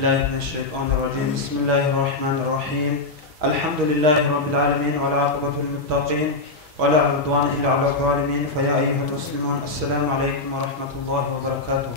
بالله من الشيطان الرجيم. بسم الله الرحمن الرحيم. الحمد لله رب العالمين والعاقبة للمتقين ولا عدوان إلا على الظالمين. فيا أيها المسلمون السلام عليكم ورحمة الله وبركاته.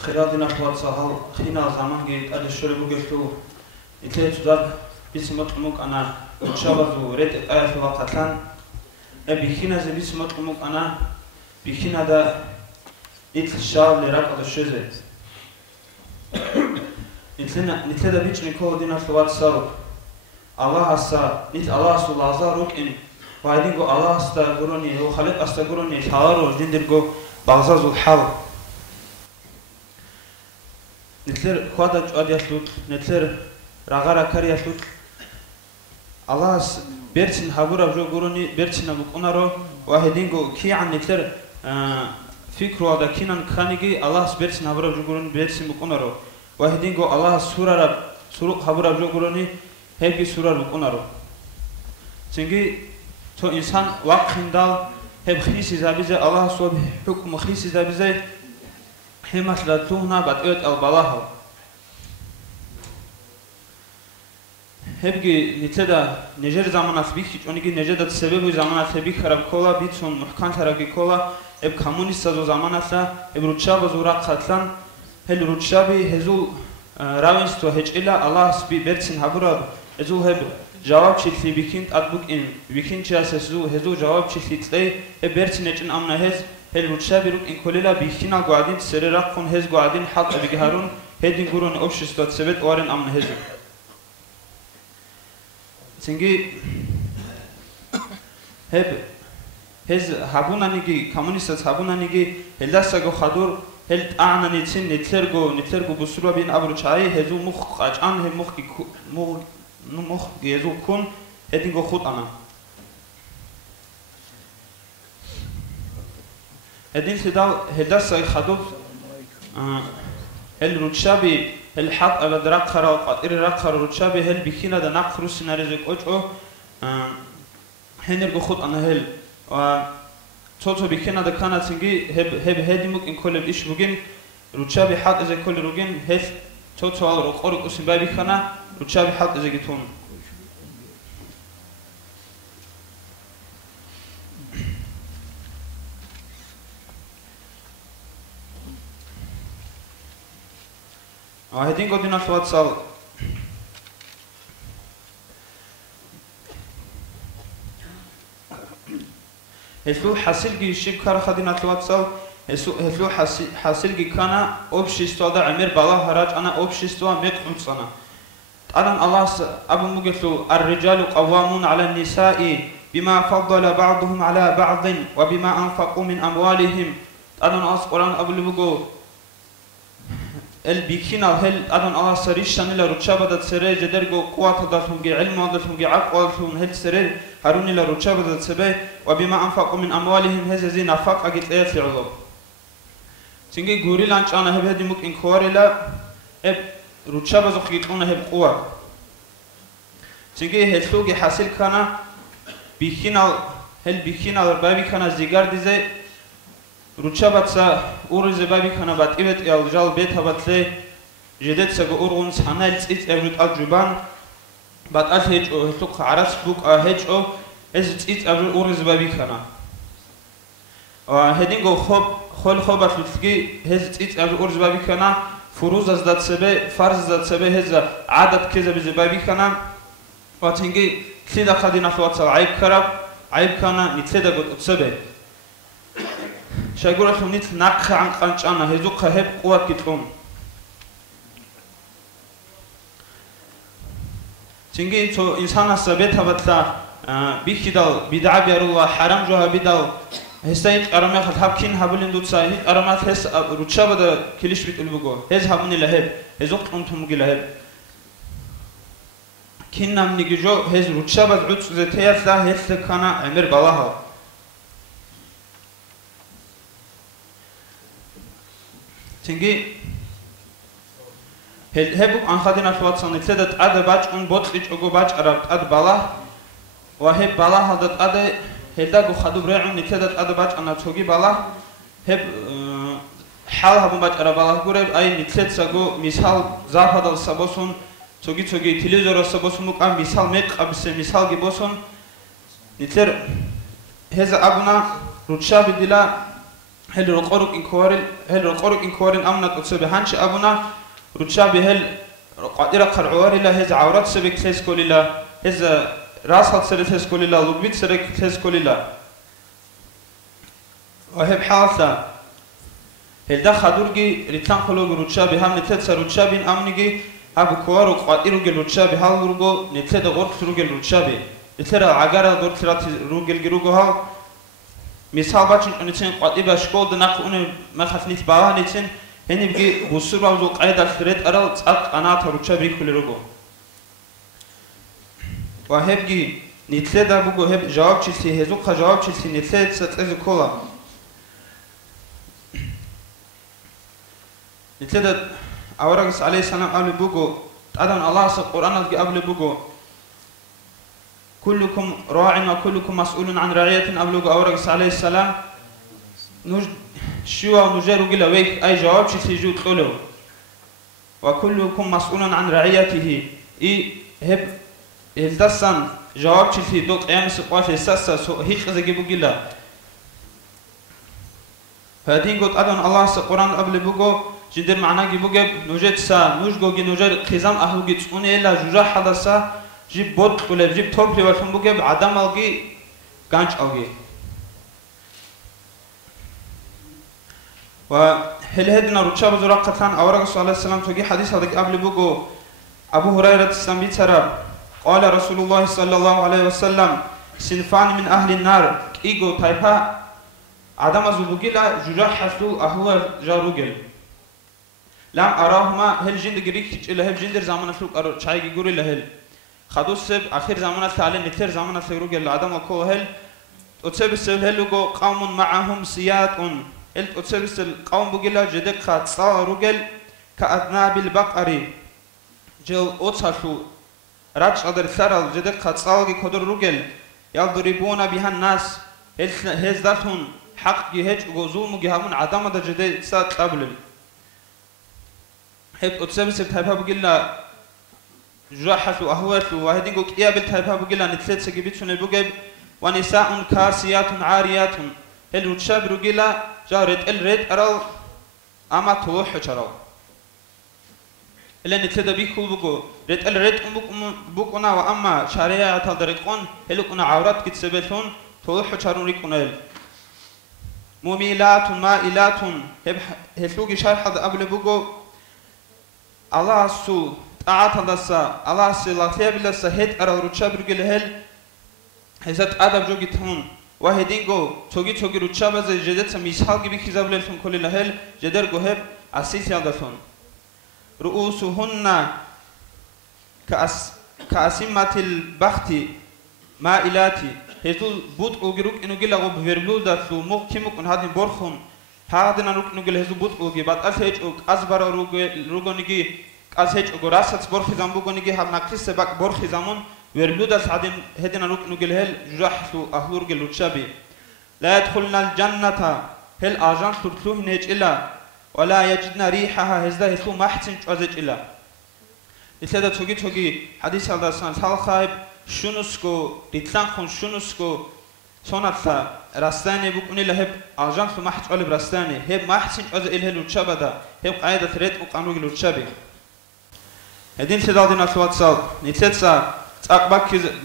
خيراتنا أخوات صهال خينا زمان جيت أدي الشرب وقفتو إتلي تدار بسمت مك أنا شابزو ريت آية وقتلان أبي خينا زي بسمت مك أنا بخينا دا إتل الشاب لرق على الشزة نتلا دا بيش نكو دينا أخوات صارو الله هسا نت الله سول عزا روك إن وعدين جو الله استغفرني هو خالق استغفرني شعارو جندر جو بعزاز الحال نتلر خوادا جواد يشلوت نتلر رغارا كار يشلوت الله بيرتين حبورا جو غوروني بيرتين بقونارو واحدين جو كي عن نتلر فكرو هذا كينان خانيجي الله بيرتين حبورا جو غوروني بيرتين بقونارو واحدين جو الله سورة سورة حبورا جو غوروني هبي سورة بقونارو تنجي تو إنسان وقت خندال هب خيسي زابيزة الله سوى حكم خيسي زابيزة حماس لا توهنا بتقول البلاها هبجي نتدا نجر زمان أثبيك ونيجي نجدا السبب زمان أثبيك خراب كولا بيتون محكان تراجي كولا اب كمونيست زو زمان أثلا اب روتشاب زورا قتلان هل روتشابي هزو راوينستو هج إلا الله سبي برتين حبورا هزو هب جواب شيء بيكين أطبق إن بيكين شيء هزو جواب شيء تلاقي هب برتين إن أمنا هز هل روتشابي روك إن كللا بيكينا قاعدين سريرا خون هز قاعدين حق بيجهرون هدين قرون أوشش دات سبت وارن أمن هزو تنجي هب هز هابونا نيجي كمونيست هابونا نيجي هلاسا جو خدور هل أعنا نتين نتلرجو بسرعة بين أبرو شاي هزو مخ أجان هم مخ يزو كون هدين جو خود أنا هدين سدال هلاسا خدور هل روتشابي هل حق على درق خرا قطير رق خرا روتشابي هل بخينا ده نقرو سيناريزك أجو هنرجو خود أنا هل توتو بخينا ده كانت سنجي هب هديمك إن كل الإيش بوجين روتشابي حق إذا كل روجين هل توتو على رقورك أسم بابي خنا روتشابي حق إذا جتون هدين قدنا في واتسال هسلو حاصل جي شيء كار خدنا في واتسال هسلو حاصل جي كنا أوبشيستوا ده عمر بالله هراج أنا أوبشيستوا ميت خمسنا أنا الله أبو مجلسو الرجال قوامون على النساء بما فضل بعضهم على بعض وبما أنفقوا من أموالهم أنا أذكران أبو لبجو البيكينا هل أدون الله سريش شانيلا روتشابا دات سري جدرجو قوات داتهم جي علم داتهم جي عقل داتهم هل سري هاروني لا روتشابا دات سبي وبما أنفقوا من أموالهم هذا زي نفق أجت إيه في عضو تيجي غوري لانش أنا هب هدي ممكن خواري لا هب روتشابا زخيتون هب قوة تيجي هالسوق حاصل كنا بيكينا هل بيكينا البابي كنا زيجار ديزي روتشابتسا أورز بابي كنا باتيبت الجال بيتها بتلي جدت سجى أورون سنال تيت أبرد الجبان بات هج أو هتوق عرس بوك هج أو إز تيت أبرد أورز بابي كنا هدين جو خل خبر لطفي هز تيت أبرد أورز بابي كنا فروز از دات سبه فرز دات سبه هز عدد كذا بز بابي كنا واتنجي كذا خدينا في واتس عيب كرب عيب كنا نتسيدا قد أتسبه شايقول لكم نيت ناقخ عن قنشانا هزوق هب قوات كتلون تنجي تو إنسان السبيت هبتلا بيكيدال بدعا بيار الله حرام جوها بيدال هستايق أرمي خد هبكين هبولين دوت ساي أرمات هس روتشابا دا كليش بيت البقو هز هبوني لهب هزوق أنتم مجي لهب كين نام نيجي جو هز روتشابا عود زتيات لا هز كنا عمر بلاها تنجي هبوك عن خدنا في واتسان نتلدت أدا باج أن بوت إيش أجو باج أربت أد بالا وهب بالا هذا أدا هدا جو خدو بريعون نتلدت أدا باج أنا توجي بالا هب حال هبو بچارا بالاگوره ای نیتلت سگو مثال زافادل سباسون توگی تلویزیون سباسون مکان مثال میک ابسه مثال گی باسون نیتلر هذا ابونا روتشا بدلا هل رقورك إنكوارن أمنا تقصب هانش أبونا روتشا بهل قادرة قرعوار لا هذا عورات سبك تسكول لا هذا راسات سرت تسكول لا لبيت سرك تسكول لا وهب حالته هل ده خدورجي ريتان خلوج روتشا بهم نتلت روتشا بين أمنيجي أبو كوار وقادرة روتشا بهال روجو نتلت غرق روجل روتشا به نتلت عجارة غرق روجل جروجو هال مثال بچن اونتين قاطبه شکول دنق اون مخفنیت باهانیتين هنی بگی بوسور باوزو قاعده فرد ارال صق قنات روچا بریکل روگو و هبگی نیتله دا بگو هب جواب چیسی هزو خا جواب چیسی نیتله ستز کولا نیتله دا اورگس علیه السلام قبل بگو ادم الله س قرآن قبل بگو كلكم راع وكلكم مسؤول عن رعية أبلغ أورقس عليه السلام شو نجار قلا ويك أي جواب شيء تجود قلو وكلكم مسؤول عن رعيته هب الدسان جواب شيء دوق أيام سقاف الساسة هيك إذا جبوا قلا فهدين قلت أدون الله سقران قبل بقو جدر معنا جبوا جب نجت سا نجو جي نجار خزام أهل جت أني إلا جرا حدثا جيب بود كله جيب توب لوالهم بوجب عدم ألقي كانش ألقي وهل هدنا رتشاب زراق قتلان أورق صلى الله عليه وسلم تجي حديث هذا قبل بوجو أبو هريرة السمي ترى قال رسول الله صلى الله عليه وسلم صنفان من أهل النار إيجو تايبا عدم زبوجلا جراح حصل أهو جاروجل لم أراهما هل جند جريك إلا هل جندر زمان فلوك أرو شاي جوري لهل خدوس سب آخر زمانات تعلم نتر زمانات سيروج العدم وكوهل أتسب السهل لجو قوم معهم سيات أتسب القوم بقلا جدك خات صار رجل كأذناب البقري جل أتصلوا رج قدر ثرل جدك خات صار كدر رجل يضربون بها الناس هزدتهم حق جهج وجزوم جهمون عدم ده جد سات قبل هب أتسب السبتها بقلا جراحة وأهوات وهدين قلت إيه بالتهبها بقلا نتلت سجبتشون بقب ونساء كاسيات عاريات هل رتشاب رجلا جارت الرد أرال أما توح شرال إلا نتلت بيكول بقو رد الرد بقنا وأما شارية تدركون هل كنا عورات كتسبتون توح شرون ريكونال مميلات مائلات هل شرح قبل بقو الله سو أعطى الله سلطة بلسه هيد أرى روتشا برجل هل هزت أدب جوجي تون وهدينغو توجي روتشا بز جدت مثال جبي خزاب للفون كل الهل جدر جوهب أسيس يالدفون رؤوسهن كأسمة البخت مائلاتي هذول بود أوجروك إنه جل غب فيربلو داتلو مو كيمو كن هذين بورخون هذين أنوك إنه جل هذول بود أوجي بعد أسهج أوك أزبار روجونيجي أسهج أقراسات برخي زامبو كونيجي هم نكتس بق برخي زامون ويربلودا سعدين هدينا نقولهل جرحسو أهلور جلوت شبي لا يدخلنا الجنة هل أجان ترتلوه نيج إلا ولا يجدنا ريحها هزدا هسو ما حسن جوزج إلا إتلادا توجي حديث هذا سان سال خايب شنوسكو ريتلان خون شنوسكو صنعتا راستاني بكوني لهب أجان سو ما حس على براستاني هب ما حسن جوز إله لوت شبدا هب قاعدة ريت وقانون جلوت شبي هدين سدادنا سوات سال نتلتسا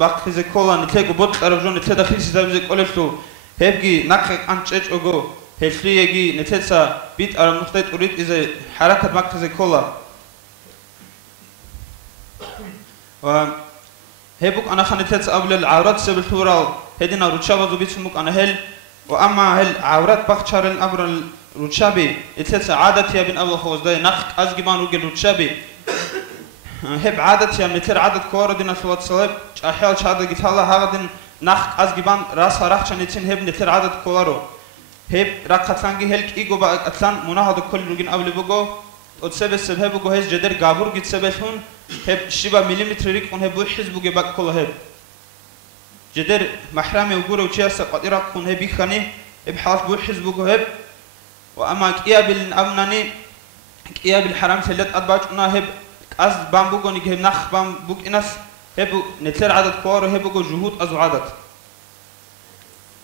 باكيز كولا نتلقو بود قربجون نتلدا خيسي زابزي قولتو هبجي نقق أنچج أغو هلفريجي نتلتسا بيت أرم نقطة أريد إذا حركة باكيز كولا هبوك أنا خنتلتسا قبل العورات سبل تورال هدينا روتشابا زوبيتسموك أنا هل وأما هل عورات باكشار الأمر روتشابي نتلتسا عادتي بين أول خوز داي نقق أزجبان روجل روتشابي هب عادت يا متر عادت كورة دينا سوات صلب أحيال شهادة جتالا هذا نخ أزجبان راس هراخ شنيتين هب نتر عادت كولارو هب ركعتانجي هلك إيجو بقى أتلان مناهض كل رجين قبل بقو وتسبب السبب بقو هز جدر جابور جت سببهم هب شبه مليمتر ريك on هب وحز بقو بقى كل هب جدر محرم وجورة وشيء سقطيرة كون هب يخاني هب حاس بوحز بقو هب وأما كيابل أمناني كيابل حرام سلت أدباجنا هب أز بامبوغوني كهب نخ بامبوك إناس هب نتلر عدد كوار هب جو جهود أزو عدد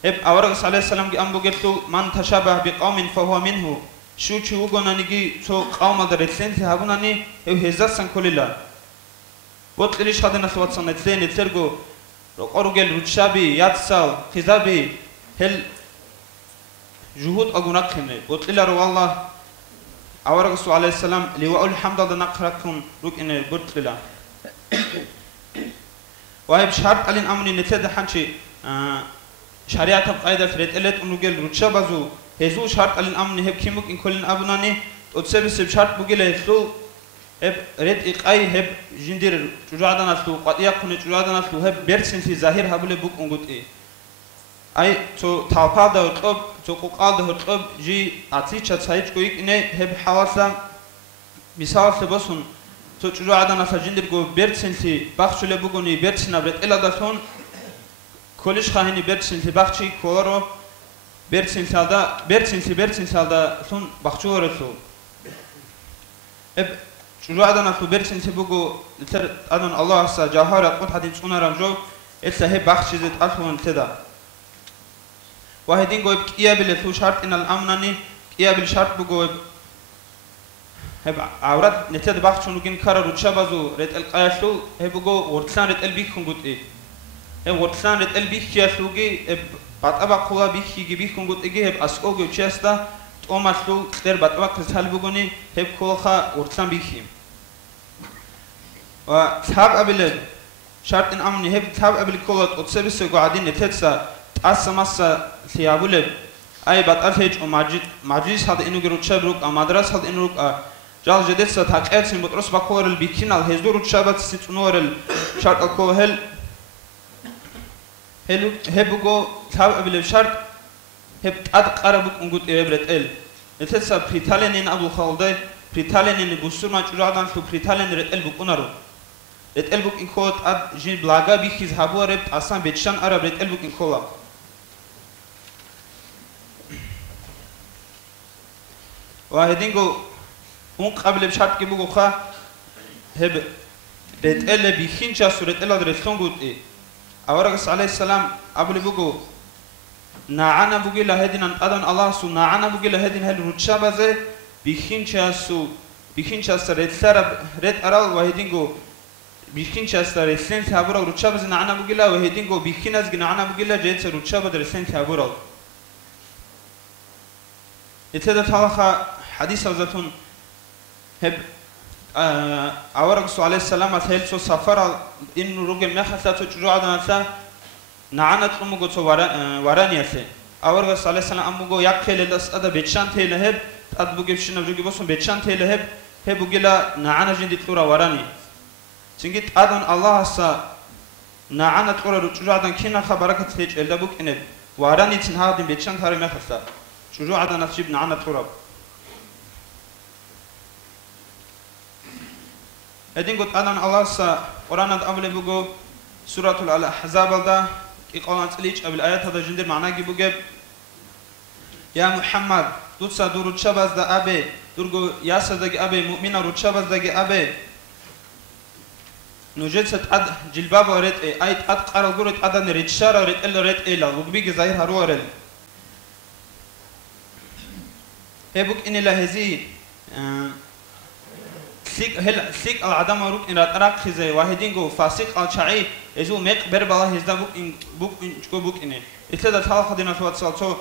هب أورغس عليه السلام كي أمبوغتو من تشابه بقوم فهو منه شو تشوغوناني كي تو قوم درسين تهابوناني هب هزاسن كللا بطلش هذا نسوات سنتين نتلرغو رقورغل رتشابي ياتسال خزابي هل جهود أقولك خنّي بطلّا رو الله أورغسو عليه السلام لواء الحمد لله نقرأكم روك إنه بطلّا وهي بشهر قالين أمني نتدى حنشي شريعة قاعدة فريد إلت أنوغل رتشابازو هزو شهر قالين أمني هب كيموك إن كلين أبناني تتسبس بشهر بقيل هزو هب ريد إقاي هب جندير تجعدنا نسلو قد يكون تجعدنا نسلو هب بيرسين في ظاهر هبولي بوك أنغوت إيه أي تو تابا ده تو قال ده جي أتيجا تسايج كويك إنه هب حواسا مثال سبسون تو تجوا عدنا سجندر جو بيرتسن في بخشله بقولي بيرتسنا بريت إلا دهون كلش خاهني بيرتسن في بخشي كورو بيرتسن سالدا ثون بخشوا رسو هب تجوا عدنا تو بيرتسن في بقول تر أدن الله سا جاهر قط حدين سونا رمجو إسا هب بخشي زت ألفون تدا واحدين قوي كيابل ثو شرط إن الأمناني كيابل شرط بقوي هب عورات نتد بخشون وجين كارا رتشابازو رت القياسو هب بقو ورتسان رت البيك كونغوت إيه هب ورتسان رت البيك كياسوجي هب باتأبا قولا بيك بيك كونغوت إيه هب أسقوجي وشيستا توماسلو كتير باتأبا كسل بقوني هب كوخا ورتسان بيكيم وثاب قبل شرط إن أمني هب ثاب قبل كولا تقصبس قاعدين نتدسا أسماسا ثيابولب أي باتأرثج وماجيس هذا إنه جرو تشابروك أمادراس هذا إنه روك جال جديد ستحقق سين بترس بقول البيكينال هزدور تشابت ستنور الشرط الكوهل هلو هبوجو ثاب قبل الشرط هب أدقربك أنقط إبرة إل نتسا بريتالين أبو خالد بريتالين بوسور ما تجرادان تو بريتالين رت إل بكونارو رت إل بك إنكوت أد جين بلاغا بيخيز هبوا رت أصلا بيتشان أرب رت إل بك إنكولا واحدينغو هم قبل بشرط كي بوغو خا هب رت إل بيخينشا سورت إل درسون قلت إيه أورغس عليه السلام قبل بوغو نعنا بوغي لهدين أدن الله سو نعنا بوغي لهدين هل رتشابة زي بيخينشا رت سرب رت أرال واحدينغو بيخينشا رت سين ثابورا رتشابة زي نعنا بوغي لا واحدينغو بيخيناز جي نعنا بوغي لا جيت رتشابة درسين ثابورا إتدا تلاخا حديث وزتون هب أورغس عليه السلام أتهيل سو سفر إنه رجل مخسا تجرع دنسا نعنا تقومو تو ورانيسه أورغس عليه السلام أموجو يكفي للأس أدا بيتشان تيله هب أدبوجي بشنا بجوجي بسون بيتشان تيله هب هبوجيلا نعنا جندي تلورا وراني سنجت أدن الله سا نعنا تقول تجرع دن كنا خبرك تهيج إلا بوك إنه وراني تنهادين بيتشان ثاري مخسا تجرع دن نفسي بنعنا تقول هدين قلت أنا الله سا قرآن أبلي بقول سورة الأحزاب ده يقولون تليج قبل الآيات هذا جندر معناه جيبوجب يا محمد دوتسا دور تشابز ده أبي دورجو ياسر ده أبي مؤمنة روتشابز ده أبي نوجد ست أد جلباب ورد أي أد قارل قرد أد نريد شارع ورد إلا رد إلا وقبيج ظاهر هرورل هبوك إن لهذه سيك العدم روك إن رأتراك خزي واحدينغو فاسق الشعي إزو ميق بربلا هزدا بوك إنه إتلا تحال خدنا سوات سالتو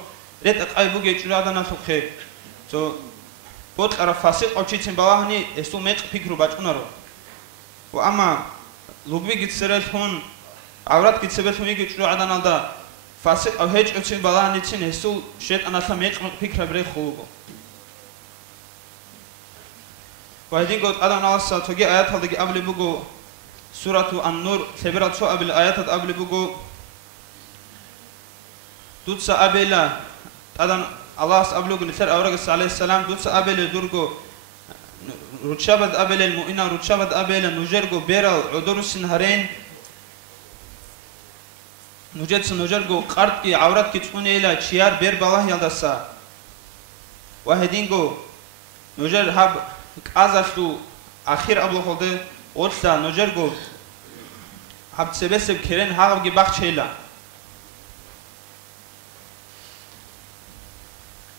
ريت أقاي بوك يجرادنا سوخي تو بود أرى فاسق أو شيء بلاهني إسو ميق بيكرو باجونارو وأما لوبي جتسرت هون عورات جتسبت هون يجرادنا دا فاسق أو هيج أو شيء بلاهني تين إسو شيء أنا سميق بيكرو بري خوبو وهذين قلت أدم ناس تجي آيات هذا قبل بقول سورة النور سبرت سو قبل آيات قبل بقول دوتس أبلا أدم الله قبله قلت أورغس عليه السلام دوتس أبلا درجو رتشابد أبلا المؤمنة رتشابد أبلا نجرجو بيرل عذر السنهرين نجد سنجرجو قرط كي عورات كي تكون إلى شيار بير بالله يلدسا وهدينجو نجر هب أزاشلو آخر أبلو خلده أوتلا نجرجو هب سبسب كرين هاغ جباخ شيلا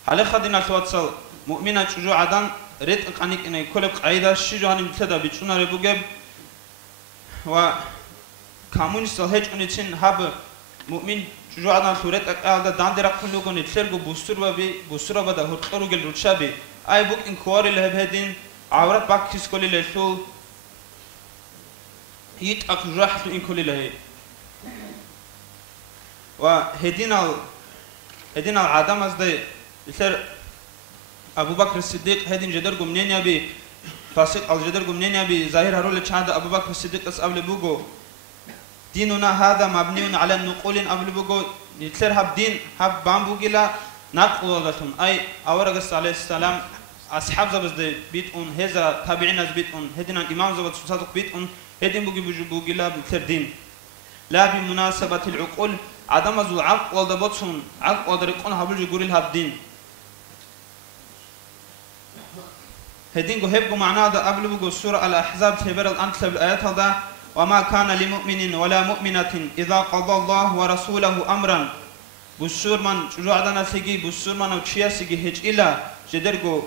حاله خدينا توصل مؤمنة شجو عدن ريت قانيك إنه كل قاعدة شجو هني متدا بيتشونا ربوجب و كامون سهج أنيتين هب مؤمن شجو عدن سورة أقعد داندرا كله كون يتسرقو بوستر بدا هرقرو جل رتشابي أي بوك إنكواري لهبهدين عورات باكيس كل لسول هيت أقرح إن كل له وهدينا العدم أصدق يصير أبو بكر الصديق هدين جدركم منين يبي فاسق أو جدركم منين يبي ظاهر هرول شهادة أبو بكر الصديق أس قبل بوجو ديننا هذا مبني على النقول قبل بوجو يصير هب دين هب بامبوجلا نقل لهم أي أورجس عليه السلام أصحاب زبز بيتون هذا تابعين بيتون هدين الإمام زبز صادق بيتون هدين بوجلا يصير دين لا بمناسبة العقول عدم زو عقل ودبطهم عقل ودرقون هبل جوري الهب دين هدينكو هبكو معناه ده قبل بقول سورة الأحزاب تبر الأنت الآيات هذا وما كان لمؤمن ولا مؤمنة إذا قضى الله ورسوله أمرا بسور من جوعدنا سجي بسور من وشيا سجي هج إلا جدرجو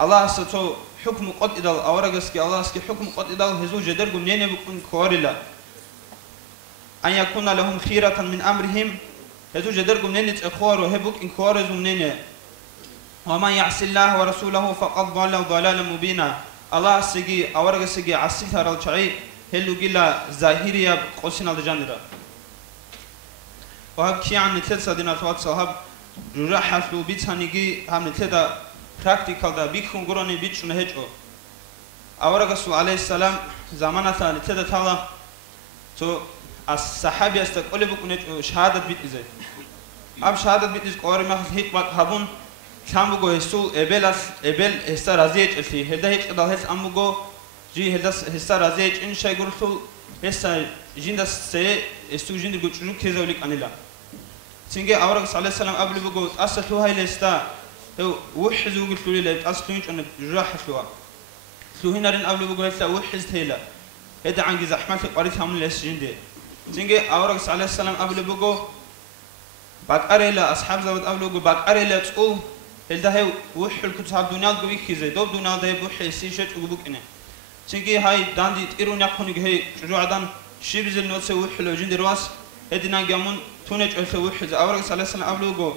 الله ستو حكم قد إدال أورجسك الله سك حكم قد إدال هزو جدرجو منين بكون كورلا أن يكون لهم خيرة من أمرهم هزو جدرجو منين تأخور وهبوك إن كورزو منين ومن يعص الله ورسوله فقد ضل ضلالا مبينا الله سجي أورج سجي عسيتها رالشعي هلو جلا ظاهرية قوسنا الجندرة وهب كي عن نتلسا دينا توات صاحب جراح حفلو بيتانيجي هم نتلدا practical دا بيكون قراني بيتشون هجو أورج سو عليه السلام زمانة نتلدا تلا تو الصحابي استقبل بكونة شهادة بيت إزاي أب شهادة بيت إز قاري ما هيك وقت هبون كامبو هستو إبل هستا رازيج الفي هدا هيك قدال هس أمبو جي هستا رازيج إن شيء قرطو هستا جين سي استو جين دقوشون كذا وليك أنيلا سينجي أورك صلى الله عليه وسلم قبل بقول أصله هاي لستا هو وحزو قلت له ليه أصله إنه جراح شلوا سو هنا رن قبل بقول هستا وحز تيلا هدا عنجي زحمة قريت هم ليش جين ده سينجي أورك صلى الله عليه وسلم قبل بقول بعد أريلا أصحاب زود قبل بقول بعد أريلا تقول هل ده هو وح الكتاب دنيا قوي كذا دوب دنيا ده بوح يسيشت وجبوك إنه سينكي هاي داندي تيرون يكوني هاي شجوع عدن شيء بزل نوت سوي حلو جند رواس هدينا جامون تونج أسوي حز أورك سلسلة سنة قبله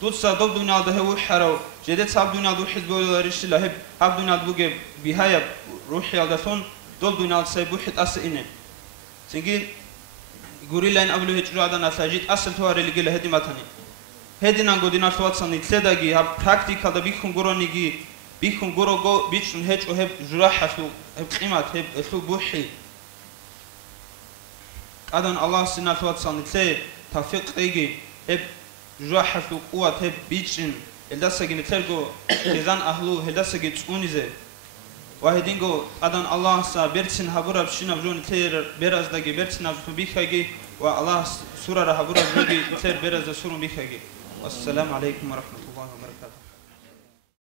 دوت سا دوب دنيا ده هو حرو جدت صاب دنيا دو حزب ولا ريش الله هب دنيا دوجي بهاي روح يالدثون دوب دنيا سيبوح أس إنه سينكي غوريلا إن قبله شجوع عدن أساجيد أصل تواري اللي جل هدي ماتني هدينا قدينا شوات صني تلاقي هب practical ده بيكون قرانيجي بيكون قرقو بيشون هج وهب جراحة شو هب قيمة هب شو بوحي أذن الله سنا شوات صني تلاقي توفيق تيجي هب جراحة شو قوة هب بيشون الدرس جين تلقو كذان أهلو الدرس جين تونيزه وهدينجو أذن الله سا بيرتين هبورا بشينا بجون تير بيرز دقي بيرتين هبورا بيخاجي والله سورة هبورا بجوجي تير بيرز سورة بيخاجي والسلام عليكم ورحمة الله وبركاته.